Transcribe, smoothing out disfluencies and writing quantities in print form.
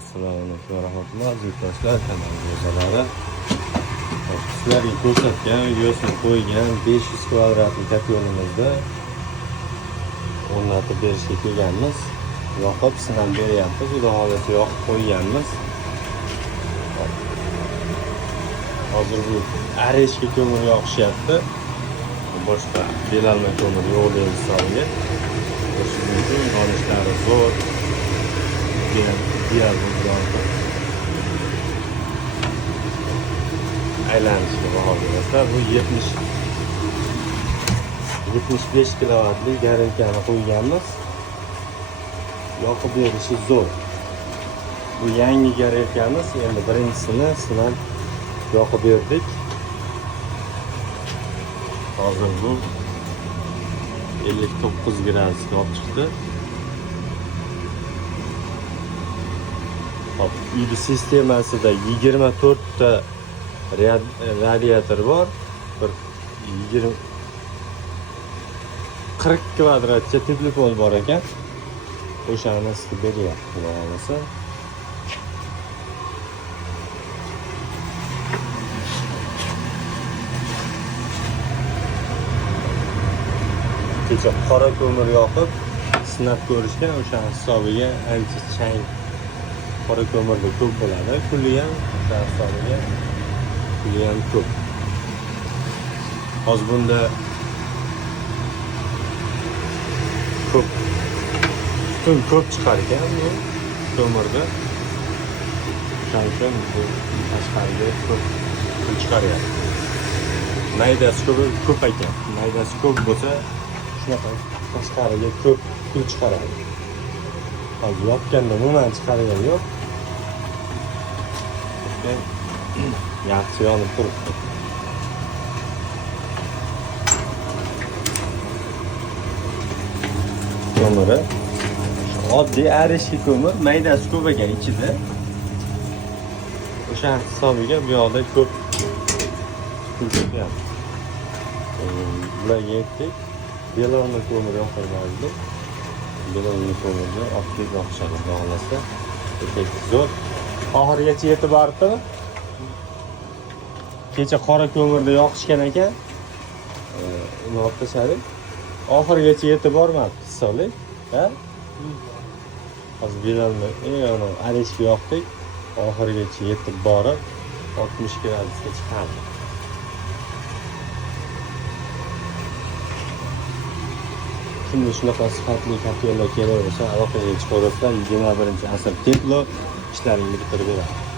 Assalomu alaykum va rahmatulloh aziz do'stlar, kanalimiz a'zolari. Sizlarga ko'rsatgan videosini qo'ygan 500 kvadratli yo'limizda o'rnatib berishga kelganmiz. Yoqib sinab beryapmiz. Xudo xohlasa yoqib qo'yganmiz. Hozir bu areshga ko'mir yoqishyapti. Boshqa belalma ko'mir yo'q deymiz hisobiga. Shuning uchun yonishlari zo'r. Diğer buzlarda aylanishga bog'liqlar. Bu 75 kilovatli garelkani qo'yganmiz. Yoqib berishi zo'r. Bu yangi garelkamiz. Endi birinchisini sinab yoqib berdik. Hozir bu 59 gradusga olib chiqdi. Uyda sistemasida 24 ta radiator bor. Bir 40 kvadratcha teplikol bor ekan. O'shani isitib beryapti, xudo xolasa. Kecha qora ko'mir yoqib sinab ko'rishgan, o'sha hisobiga ancha chang. Qora ko'mirda ko'p bo'ladi. Puli ham o'sha hisobiga puli ham ko'p. Hozir bunda tutun ko'p chiqar ekan bu ko'mirda. Shuning uchun bu tashqariga ko'p pul chiqaryapti. Maydasi ko'p ekan. Maydasi ko'p bo'lsa, shunaqa tashqariga ko'p pul chiqaradi. Hozir yopganda umuman chiqargani yo'q. Yaxshi yonib turibdi. Ko'miri oddiy areshli ko'mir, maydasi ko'p ekan ichida. O'sha hisobiga bu yoqda ko'p pul chiqyapti. Bularga aytdik, belarni ko'mir yoqilmaydi. Belarni ko'mirni oddiy yoqishadi, xudo xolasa. Zo'r. Oxirigacha yetib boribdi. Kecha qora ko'mirda yoqishgan ekan. Uni olib tashladik. Oxirigacha yetib bormabdi, hisoblik. Ha? Hozir belalni, ana areshga yoqdik. Oxirigacha yetib borib 60 gradusga chiqadi. Kimga shunaqa sifatli kapyolar kerak bo'lsa, aloqaga chiqaverasizlar. 21-asr teplo ishlaringizni bitirib beradi.